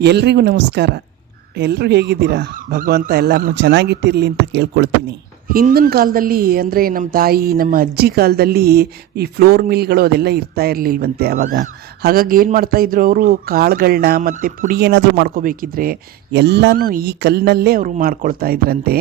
ಎಲ್ರಿಗೂ ನಮಸ್ಕಾರ. ಎಲ್ಲರೂ ಹೇಗಿದ್ದೀರಾ? ಭಗವಂತ ಎಲ್ಲರನ್ನೂ ಚೆನ್ನಾಗಿಟ್ಟಿರಲಿ ಅಂತ ಕೇಳ್ಕೊಳ್ತೀನಿ. ಹಿಂದಿನ ಕಾಲದಲ್ಲಿ ಅಂದರೆ ನಮ್ಮ ತಾಯಿ, ನಮ್ಮ ಅಜ್ಜಿ ಕಾಲದಲ್ಲಿ ಈ ಫ್ಲೋರ್ ಮಿಲ್ಗಳು ಅದೆಲ್ಲ ಇರ್ತಾ ಇರಲಿಲ್ವಂತೆ ಆವಾಗ ಹಾಗಾಗಿ ಏನು ಮಾಡ್ತಾಯಿದ್ರು ಅವರು ಕಾಳುಗಳನ್ನ ಮತ್ತು ಪುಡಿ ಏನಾದರೂ ಮಾಡ್ಕೋಬೇಕಿದ್ರೆ ಎಲ್ಲನೂ ಈ ಕಲ್ಲಿನಲ್ಲೇ ಅವರು ಮಾಡ್ಕೊಳ್ತಾ ಇದ್ರಂತೆ.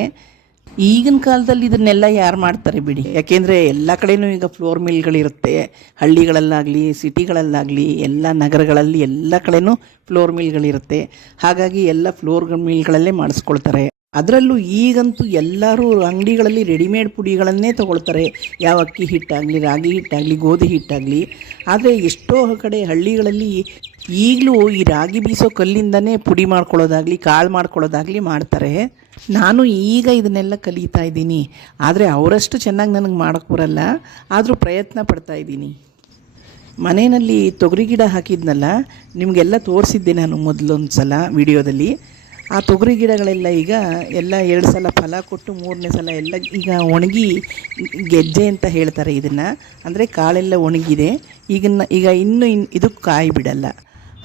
ಈಗಿನ ಕಾಲದಲ್ಲಿ ಇದನ್ನೆಲ್ಲ ಯಾರು ಮಾಡ್ತಾರೆ ಬಿಡಿ? ಯಾಕೆಂದರೆ ಎಲ್ಲ ಕಡೆನೂ ಈಗ ಫ್ಲೋರ್ ಮಿಲ್ಗಳಿರುತ್ತೆ ಹಳ್ಳಿಗಳಲ್ಲಾಗಲಿ ಸಿಟಿಗಳಲ್ಲಾಗಲಿ ಎಲ್ಲ ನಗರಗಳಲ್ಲಿ ಎಲ್ಲ ಕಡೆನೂ ಫ್ಲೋರ್ ಮಿಲ್ಗಳಿರುತ್ತೆ ಹಾಗಾಗಿ ಎಲ್ಲ ಫ್ಲೋರ್ ಮಿಲ್ಗಳಲ್ಲೇ ಮಾಡಿಸ್ಕೊಳ್ತಾರೆ. ಅದರಲ್ಲೂ ಈಗಂತೂ ಎಲ್ಲರೂ ಅಂಗಡಿಗಳಲ್ಲಿ ರೆಡಿಮೇಡ್ ಪುಡಿಗಳನ್ನೇ ತಗೊಳ್ತಾರೆ. ಯಾವ ಅಕ್ಕಿ ಹಿಟ್ಟಾಗಲಿ, ರಾಗಿ ಹಿಟ್ಟಾಗಲಿ, ಗೋಧಿ ಹಿಟ್ಟಾಗಲಿ. ಆದರೆ ಎಷ್ಟೋ ಕಡೆ ಹಳ್ಳಿಗಳಲ್ಲಿ ಈಗಲೂ ಈ ರಾಗಿ ಬೀಸೋ ಕಲ್ಲಿಂದನೇ ಪುಡಿ ಮಾಡ್ಕೊಳ್ಳೋದಾಗಲಿ, ಕಾಳು ಮಾಡ್ಕೊಳ್ಳೋದಾಗಲಿ ಮಾಡ್ತಾರೆ. ನಾನು ಈಗ ಇದನ್ನೆಲ್ಲ ಕಲಿತಾ ಇದ್ದೀನಿ. ಆದರೆ ಅವರಷ್ಟು ಚೆನ್ನಾಗಿ ನನಗೆ ಮಾಡೋಕ್ಕೆ ಬರಲ್ಲ. ಆದರೂ ಪ್ರಯತ್ನ ಪಡ್ತಾ ಇದ್ದೀನಿ. ಮನೆಯಲ್ಲಿ ತೊಗರಿ ಗಿಡ ಹಾಕಿದ್ನಲ್ಲ, ನಿಮಗೆಲ್ಲ ತೋರಿಸಿದ್ದೆ ನಾನು ಮೊದಲೊಂದು ಸಲ ವಿಡಿಯೋದಲ್ಲಿ. ಆ ತೊಗರಿ ಗಿಡಗಳೆಲ್ಲ ಈಗ ಎಲ್ಲ ಎರಡು ಸಲ ಫಲ ಕೊಟ್ಟು ಮೂರನೇ ಸಲ ಎಲ್ಲ ಈಗ ಒಣಗಿ ಗೆಜ್ಜೆ ಅಂತ ಹೇಳ್ತಾರೆ ಇದನ್ನು. ಅಂದರೆ ಕಾಳೆಲ್ಲ ಒಣಗಿದೆ. ಈಗನ್ನ ಈಗ ಇನ್ನೂ ಇನ್ ಇದು ಕಾಯಿ ಬಿಡಲ್ಲ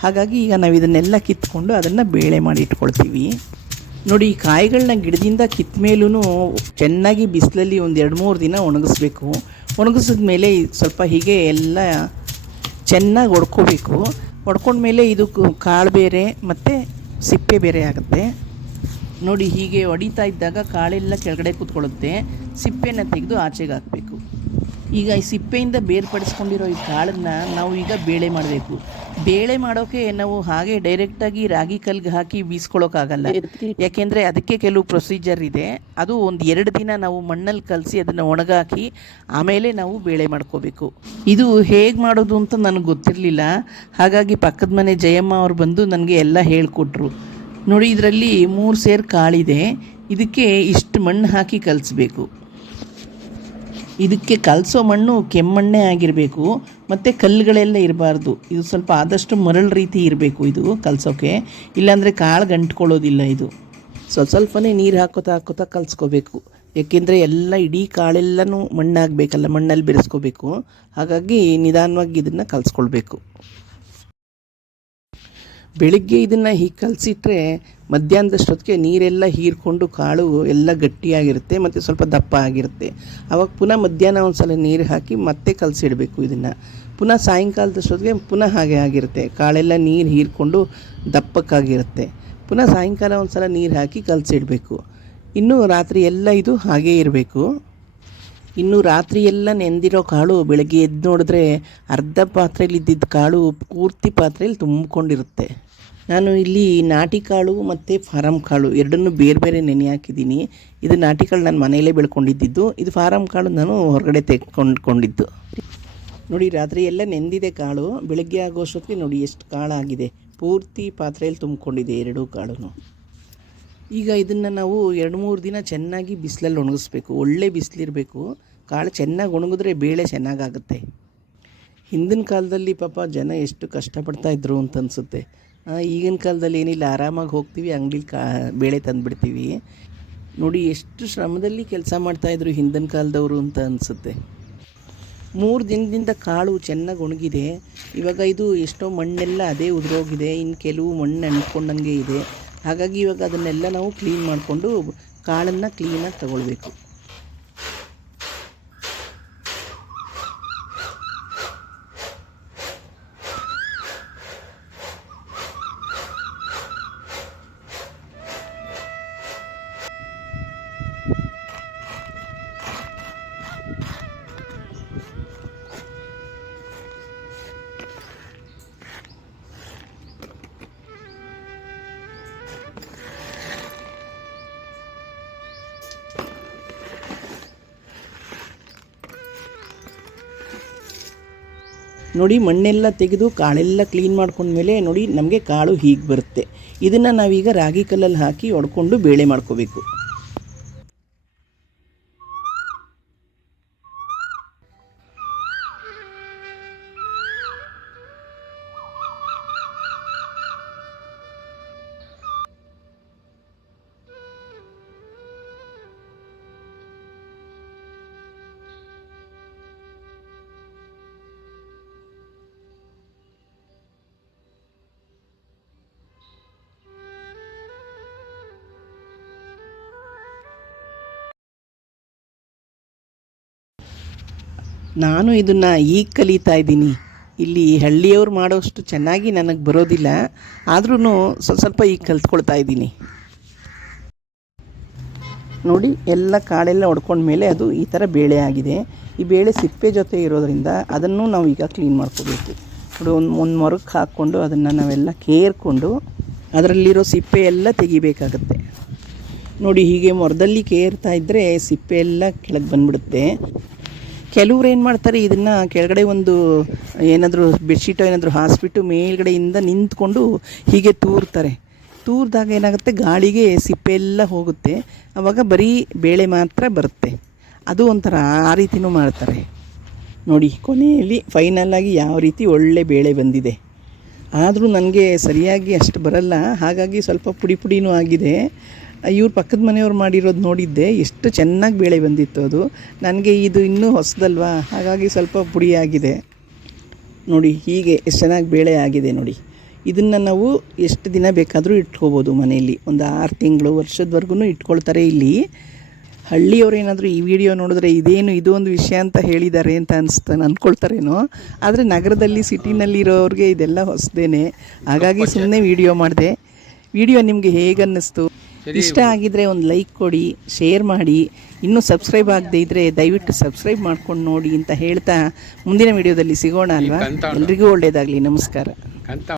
ಹಾಗಾಗಿ ಈಗ ನಾವು ಇದನ್ನೆಲ್ಲ ಕಿತ್ಕೊಂಡು ಅದನ್ನು ಬೇಳೆ ಮಾಡಿ ಇಟ್ಕೊಳ್ತೀವಿ. ನೋಡಿ, ಈ ಕಾಯಿಗಳನ್ನ ಗಿಡದಿಂದ ಕಿತ್ತ ಮೇಲೂ ಚೆನ್ನಾಗಿ ಬಿಸಿಲಲ್ಲಿ ಒಂದು ಎರಡು ಮೂರು ದಿನ ಒಣಗಿಸ್ಬೇಕು. ಒಣಗಿಸಿದ ಮೇಲೆ ಸ್ವಲ್ಪ ಹೀಗೆ ಎಲ್ಲ ಚೆನ್ನಾಗಿ ಒಡ್ಕೋಬೇಕು. ಒಡ್ಕೊಂಡ್ಮೇಲೆ ಇದು ಕಾಳು ಬೇರೆ ಮತ್ತು ಸಿಪ್ಪೆ ಬೇರೆ ಆಗುತ್ತೆ. ನೋಡಿ, ಹೀಗೆ ಹೊಡಿತಾ ಇದ್ದಾಗ ಕಾಳೆಲ್ಲ ಕೆಳಗಡೆ ಕೂತ್ಕೊಳ್ಳುತ್ತೆ. ಸಿಪ್ಪೆನ ತೆಗೆದು ಆಚೆಗೆ ಹಾಕಬೇಕು. ಈಗ ಈ ಸಿಪ್ಪೆಯಿಂದ ಬೇರ್ಪಡಿಸ್ಕೊಂಡಿರೋ ಈ ಕಾಳನ್ನು ನಾವು ಈಗ ಬೇಳೆ ಮಾಡಬೇಕು. ಬೇಳೆ ಮಾಡೋಕ್ಕೆ ನಾವು ಹಾಗೆ ಡೈರೆಕ್ಟಾಗಿ ರಾಗಿ ಕಲ್ಗೆ ಹಾಕಿ ಬೀಸ್ಕೊಳ್ಳೋಕ್ಕಾಗಲ್ಲ ಯಾಕೆಂದರೆ ಅದಕ್ಕೆ ಕೆಲವು ಪ್ರೊಸೀಜರ್ ಇದೆ. ಅದು ಒಂದು ಎರಡು ದಿನ ನಾವು ಮಣ್ಣಲ್ಲಿ ಕಲಸಿ ಅದನ್ನು ಒಣಗಾಕಿ ಆಮೇಲೆ ನಾವು ಬೇಳೆ ಮಾಡ್ಕೋಬೇಕು. ಇದು ಹೇಗೆ ಮಾಡೋದು ಅಂತ ನನಗೆ ಗೊತ್ತಿರಲಿಲ್ಲ. ಹಾಗಾಗಿ ಪಕ್ಕದ ಮನೆ ಜಯಮ್ಮ ಅವ್ರು ಬಂದು ನನಗೆ ಎಲ್ಲ ಹೇಳಿಕೊಟ್ರು. ನೋಡಿ ಇದರಲ್ಲಿ ಮೂರು ಸೇರು ಕಾಳಿದೆ. ಇದಕ್ಕೆ ಇಷ್ಟು ಮಣ್ಣು ಹಾಕಿ ಕಲಿಸ್ಬೇಕು. ಇದಕ್ಕೆ ಕಲಸೋ ಮಣ್ಣು ಕೆಮ್ಮಣ್ಣೆ ಆಗಿರಬೇಕು, ಮತ್ತು ಕಲ್ಲುಗಳೆಲ್ಲ ಇರಬಾರ್ದು. ಇದು ಸ್ವಲ್ಪ ಆದಷ್ಟು ಮರಳು ರೀತಿ ಇರಬೇಕು ಇದು ಕಲಸೋಕ್ಕೆ ಇಲ್ಲಾಂದರೆ ಕಾಳು ಗಂಟ್ಕೊಳ್ಳೋದಿಲ್ಲ ಇದು. ಸ್ವಲ್ಪ ಸ್ವಲ್ಪನೇ ನೀರು ಹಾಕೋತಾ ಹಾಕೋತಾ ಕಲಿಸ್ಕೋಬೇಕು. ಏಕೆಂದರೆ ಎಲ್ಲ ಇಡೀ ಕಾಳೆಲ್ಲನೂ ಮಣ್ಣಾಗಬೇಕಲ್ಲ, ಮಣ್ಣಲ್ಲಿ ಬೆರೆಸ್ಕೋಬೇಕು. ಹಾಗಾಗಿ ನಿಧಾನವಾಗಿ ಇದನ್ನು ಕಲಿಸ್ಕೊಳ್ಬೇಕು. ಬೆಳಿಗ್ಗೆ ಇದನ್ನು ಹೀಗೆ ಕಲಸಿಟ್ರೆ ಮಧ್ಯಾಹ್ನದಷ್ಟೊತ್ತಿಗೆ ನೀರೆಲ್ಲ ಹೀರ್ಕೊಂಡು ಕಾಳು ಎಲ್ಲ ಗಟ್ಟಿಯಾಗಿರುತ್ತೆ ಮತ್ತು ಸ್ವಲ್ಪ ದಪ್ಪ ಆಗಿರುತ್ತೆ. ಆವಾಗ ಪುನಃ ಮಧ್ಯಾಹ್ನ ಒಂದು ಸಲ ನೀರು ಹಾಕಿ ಮತ್ತೆ ಕಲಸಿಡಬೇಕು ಇದನ್ನು. ಪುನಃ ಸಾಯಂಕಾಲದಷ್ಟೊತ್ತಿಗೆ ಪುನಃ ಹಾಗೆ ಆಗಿರುತ್ತೆ. ಕಾಳೆಲ್ಲ ನೀರು ಹೀರ್ಕೊಂಡು ದಪ್ಪಕ್ಕಾಗಿರುತ್ತೆ. ಪುನಃ ಸಾಯಂಕಾಲ ಒಂದು ಸಲ ನೀರು ಹಾಕಿ ಕಲಸಿಡಬೇಕು. ಇನ್ನು ರಾತ್ರಿ ಎಲ್ಲ ಇದು ಹಾಗೇ ಇರಬೇಕು. ಇನ್ನು ರಾತ್ರಿ ಎಲ್ಲ ನೆಂದಿರೋ ಕಾಳು ಬೆಳಗ್ಗೆ ಎದ್ದು ನೋಡಿದ್ರೆ ಅರ್ಧ ಪಾತ್ರೆಯಲ್ಲಿ ಇದ್ದಿದ್ದ ಕಾಳು ಪೂರ್ತಿ ಪಾತ್ರೆಯಲ್ಲಿ ತುಂಬಿಕೊಂಡಿರುತ್ತೆ. ನಾನು ಇಲ್ಲಿ ನಾಟಿ ಕಾಳು ಮತ್ತು ಫಾರಮ್ ಕಾಳು ಎರಡನ್ನೂ ಬೇರೆ ಬೇರೆ ನೆನೆ ಹಾಕಿದ್ದೀನಿ. ಇದು ನಾಟಿ ಕಾಳು ನಾನು ಮನೆಯಲ್ಲೇ ಬೆಳ್ಕೊಂಡಿದ್ದಿದ್ದು, ಇದು ಫಾರಮ್ ಕಾಳು ನಾನು ಹೊರಗಡೆ ತೆಗೆದುಕೊಂಡ್ಕೊಂಡಿದ್ದು ನೋಡಿ, ರಾತ್ರಿ ಎಲ್ಲ ನೆಂದಿದೆ ಕಾಳು. ಬೆಳಗ್ಗೆ ಆಗೋಷ್ಟೊತ್ತಿಗೆ ನೋಡಿ ಎಷ್ಟು ಕಾಳಾಗಿದೆ. ಪೂರ್ತಿ ಪಾತ್ರೆಯಲ್ಲಿ ತುಂಬಿಕೊಂಡಿದೆ ಎರಡೂ ಕಾಳು ಈಗ ಇದನ್ನು ನಾವು ಎರಡು ಮೂರು ದಿನ ಚೆನ್ನಾಗಿ ಬಿಸಿಲಲ್ಲಿ ಒಣಗಿಸ್ಬೇಕು. ಒಳ್ಳೆ ಬಿಸಿಲಿರಬೇಕು. ಕಾಳು ಚೆನ್ನಾಗಿ ಒಣಗಿದ್ರೆ ಬೇಳೆ ಚೆನ್ನಾಗಾಗುತ್ತೆ. ಹಿಂದಿನ ಕಾಲದಲ್ಲಿ ಪಾಪ ಜನ ಎಷ್ಟು ಕಷ್ಟಪಡ್ತಾ ಇದ್ರು ಅಂತ ಅನಿಸುತ್ತೆ. ಈಗಿನ ಕಾಲದಲ್ಲಿ ಏನಿಲ್ಲ, ಆರಾಮಾಗಿ ಹೋಗ್ತೀವಿ, ಅಂಗಡಿಲಿ ಕಾ, ಬೇಳೆ ತಂದುಬಿಡ್ತೀವಿ. ನೋಡಿ, ಎಷ್ಟು ಶ್ರಮದಲ್ಲಿ ಕೆಲಸ ಮಾಡ್ತಾಯಿದ್ರು ಹಿಂದಿನ ಕಾಲದವರು ಅಂತ ಅನಿಸುತ್ತೆ. ಮೂರು ದಿನದಿಂದ ಕಾಳು ಚೆನ್ನಾಗಿ ಒಣಗಿದೆ. ಇವಾಗ ಇದು ಎಷ್ಟೋ ಮಣ್ಣೆಲ್ಲ ಅದೇ ಉದುರೋಗಿದೆ ಇನ್ನು ಕೆಲವು ಮಣ್ಣು ಅಂಟ್ಕೊಂಡಂಗೆ ಇದೆ. ಹಾಗಾಗಿ ಇವಾಗ ಅದನ್ನೆಲ್ಲ ನಾವು ಕ್ಲೀನ್ ಮಾಡಿಕೊಂಡು ಕಾಳನ್ನು ಕ್ಲೀನಾಗಿ ತಗೊಳ್ಬೇಕು. ನೋಡಿ ಮಣ್ಣೆಲ್ಲ ತೆಗೆದು ಕಾಳೆಲ್ಲ ಕ್ಲೀನ್ ಮಾಡ್ಕೊಂಡ್ಮೇಲೆ ನೋಡಿ ನಮಗೆ ಕಾಳು ಹೀಗೆ ಬರುತ್ತೆ. ಇದನ್ನು ನಾವೀಗ ರಾಗಿ ಕಲ್ಲಲ್ಲಿ ಹಾಕಿ ಒಡ್ಕೊಂಡು ಬೇಳೆ ಮಾಡ್ಕೋಬೇಕು. ನಾನು ಇದನ್ನು ಈಗ ಕಲಿತಾ ಇದ್ದೀನಿ. ಇಲ್ಲಿ ಹಳ್ಳಿಯವ್ರು ಮಾಡೋಷ್ಟು ಚೆನ್ನಾಗಿ ನನಗೆ ಬರೋದಿಲ್ಲ. ಆದ್ರೂ ಸ್ವಲ್ಪ ಸ್ವಲ್ಪ ಈಗ ಕಲ್ತ್ಕೊಳ್ತಾ ಇದ್ದೀನಿ. ನೋಡಿ, ಎಲ್ಲ ಕಾಳೆಲ್ಲ ಒಡ್ಕೊಂಡ್ಮೇಲೆ ಅದು ಈ ಥರ ಬೇಳೆ ಆಗಿದೆ. ಈ ಬೇಳೆ ಸಿಪ್ಪೆ ಜೊತೆ ಇರೋದ್ರಿಂದ ಅದನ್ನು ನಾವು ಈಗ ಕ್ಲೀನ್ ಮಾಡ್ಕೋಬೇಕು. ನೋಡಿ, ಒಂದು ಒಂದು ಮೊರಕ್ಕೆ ಹಾಕ್ಕೊಂಡು ಅದನ್ನು ನಾವೆಲ್ಲ ಕೇರ್ಕೊಂಡು ಅದರಲ್ಲಿರೋ ಸಿಪ್ಪೆ ಎಲ್ಲ ತೆಗಿಬೇಕಾಗತ್ತೆ. ನೋಡಿ, ಹೀಗೆ ಮೊರದಲ್ಲಿ ಕೇರ್ತಾ ಇದ್ದರೆ ಸಿಪ್ಪೆ ಎಲ್ಲ ಕೆಳಗೆ ಬಂದ್ಬಿಡುತ್ತೆ. ಕೆಲವ್ರು ಏನು ಮಾಡ್ತಾರೆ, ಇದನ್ನು ಕೆಳಗಡೆ ಒಂದು ಏನಾದರೂ ಬೆಡ್ಶೀಟೋ ಏನಾದರೂ ಹಾಸ್ಬಿಟ್ಟು ಮೇಲ್ಗಡೆಯಿಂದ ನಿಂತ್ಕೊಂಡು ಹೀಗೆ ತೂರ್ತಾರೆ. ತೂರಿದಾಗ ಏನಾಗುತ್ತೆ, ಗಾಳಿಗೆ ಸಿಪ್ಪೆ ಎಲ್ಲ ಹೋಗುತ್ತೆ. ಆವಾಗ ಬರೀ ಬೇಳೆ ಮಾತ್ರ ಬರುತ್ತೆ. ಅದು ಒಂಥರ ಆ ರೀತಿನೂ ಮಾಡ್ತಾರೆ. ನೋಡಿ, ಕೊನೆಯಲ್ಲಿ ಫೈನಲ್ಲಾಗಿ ಯಾವ ರೀತಿ ಒಳ್ಳೆ ಬೇಳೆ ಬಂದಿದೆ. ಆದರೂ ನನಗೆ ಸರಿಯಾಗಿ ಅಷ್ಟು ಬರಲ್ಲ. ಹಾಗಾಗಿ ಸ್ವಲ್ಪ ಪುಡಿ ಪುಡಿನೂ ಆಗಿದೆ. ಇವ್ರ ಪಕ್ಕದ ಮನೆಯವ್ರು ಮಾಡಿರೋದು ನೋಡಿದ್ದೆ, ಎಷ್ಟು ಚೆನ್ನಾಗಿ ಬೇಳೆ ಬಂದಿತ್ತು ಅದು. ನನಗೆ ಇದು ಇನ್ನೂ ಹೊಸದಲ್ವಾ? ಹಾಗಾಗಿ ಸ್ವಲ್ಪ ಪುಡಿಯಾಗಿದೆ ನೋಡಿ, ಹೀಗೆ ಎಷ್ಟು ಚೆನ್ನಾಗಿ ಬೇಳೆ ಆಗಿದೆ ನೋಡಿ. ಇದನ್ನು ನಾವು ಎಷ್ಟು ದಿನ ಬೇಕಾದರೂ ಇಟ್ಕೋಬೋದು ಮನೆಯಲ್ಲಿ. ಒಂದು ಆರು ತಿಂಗಳು ವರ್ಷದವರೆಗೂ ಇಟ್ಕೊಳ್ತಾರೆ ಇಲ್ಲಿ. ಹಳ್ಳಿಯವರೇನಾದರೂ ಈ ವಿಡಿಯೋ ನೋಡಿದ್ರೆ ಇದೇನು ಇದು ಒಂದು ವಿಷಯ ಅಂತ ಹೇಳಿದ್ದಾರೆ ಅಂತ ಅನಿಸ್ತಾ ಅಂದ್ಕೊಳ್ತಾರೇನೋ ಆದರೆ ನಗರದಲ್ಲಿ, ಸಿಟಿನಲ್ಲಿರೋರಿಗೆ ಇದೆಲ್ಲ ಹೊಸದೇನೆ. ಹಾಗಾಗಿ ಸುಮ್ಮನೆ ವಿಡಿಯೋ ಮಾಡಿದೆ. ವಿಡಿಯೋ ನಿಮಗೆ ಹೇಗೆ ಅನ್ನಿಸ್ತು? ಇಷ್ಟ ಆಗಿದ್ರೆ ಒಂದು ಲೈಕ್ ಕೊಡಿ ಶೇರ್ ಮಾಡಿ. ಇನ್ನೂ ಸಬ್ಸ್ಕ್ರೈಬ್ ಆಗದೆ ಇದ್ದರೆ ದಯವಿಟ್ಟು ಸಬ್ಸ್ಕ್ರೈಬ್ ಮಾಡ್ಕೊಂಡು ನೋಡಿ ಅಂತ ಹೇಳ್ತಾ ಮುಂದಿನ ವಿಡಿಯೋದಲ್ಲಿ ಸಿಗೋಣ ಅಲ್ವಾ? ಎಲ್ರಿಗೂ ಒಳ್ಳೆಯದಾಗಲಿ ನಮಸ್ಕಾರ.